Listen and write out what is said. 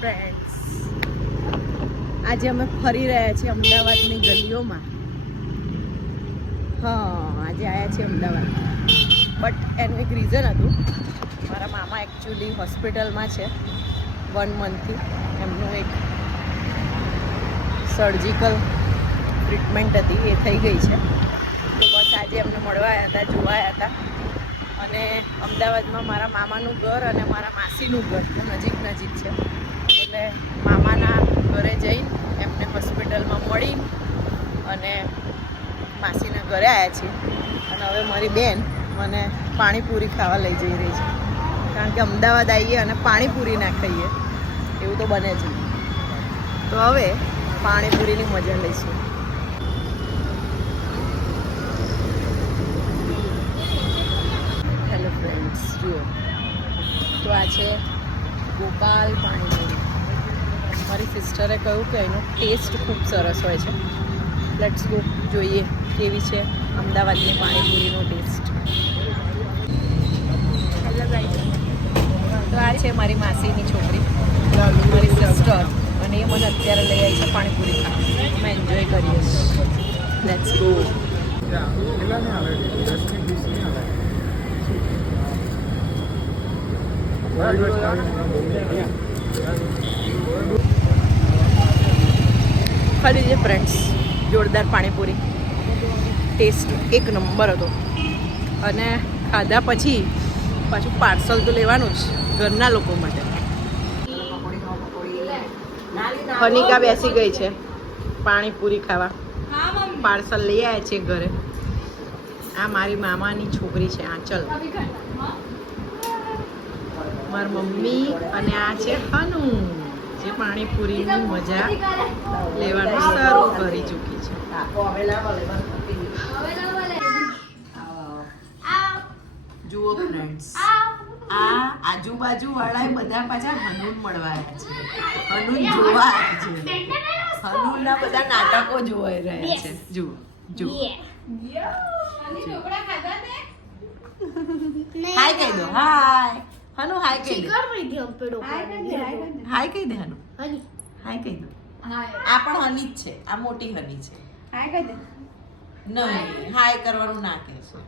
Friends, આજે અમે ફરી રહ્યા છીએ અમદાવાદની ગલીઓમાં. આજે આવ્યા છીએ અમદાવાદ, બટ એનું એક રીઝન હતું. મારા મામા એકચ્યુઅલી હોસ્પિટલમાં છે 1 મંથથી. એમનું એક સર્જિકલ ટ્રીટમેન્ટ હતી, એ થઈ ગઈ છે. તો બસ આજે એમને મળવા આવ્યા હતા, જોવા આવ્યા હતા. અને અમદાવાદમાં મારા મામાનું ઘર અને મારા માસીનું ઘર નજીક છે. એટલે મામાના ઘરે જઈને એમને હોસ્પિટલમાં મળી અને માસીના ઘરે આવ્યા છીએ. અને હવે મારી બેન મને પાણીપુરી ખાવા લઈ જઈ રહી છે, કારણ કે અમદાવાદ આવીએ અને પાણીપુરી ના ખાઈએ એવું તો બને છે. તો હવે પાણીપુરીની મજા લઈશું. હેલો ફ્રેન્ડ્સ, જુઓ તો આ છે ગોપાલ પાણીપુરી. મારી સિસ્ટરે કહ્યું કે એનો ટેસ્ટ ખૂબ સરસ હોય છે. લેટ્સ ગો, જોઈએ કેવી છે અમદાવાદની પાણીપુરીનો ટેસ્ટ. તો આ છે મારી માસીની છોકરી, મારી સિસ્ટર, અને એ મને અત્યારે લઈ આવી છે પાણીપુરી ખાવા. અમે એન્જોય કરીએ છીએ. Let's go. ખાલી છે ફ્રેન્ડ્સ, જોરદાર પાણીપુરી. ટેસ્ટ એક નંબર હતો. અને ખાધા પછી પાછું પાર્સલ તો લેવાનું જ ઘરના લોકો માટે. હનિકા બેસી ગઈ છે પાણીપુરી ખાવા. પાર્સલ લઈ આવ્યા છે ઘરે. આ મારી મામાની છોકરી છે આંચલ, મારી મમ્મી, અને આ છે હનુ, જે પાણીપુરીની મજા લેવાનું શરૂ કરી ચૂકી છે. જુઓ ફ્રેન્ડ્સ, આ આજુબાજુ વાળા બધા પાછા હનુન મળવા આવ્યા છે, હનુન જોવા આવ્યા છે. હનુના બધા નાટકો જોવાઈ રહ્યા છે. જુઓ જુઓ, હાય કહી દો. હાય હનુ, હાય કહી દે. હાય કહી દે હનુ, હાય કહી દો. આ પણ હની જ છે, આ મોટી હની છે. હાય કહી દે. નહીં, હાય કરવાનું ના કહેશો.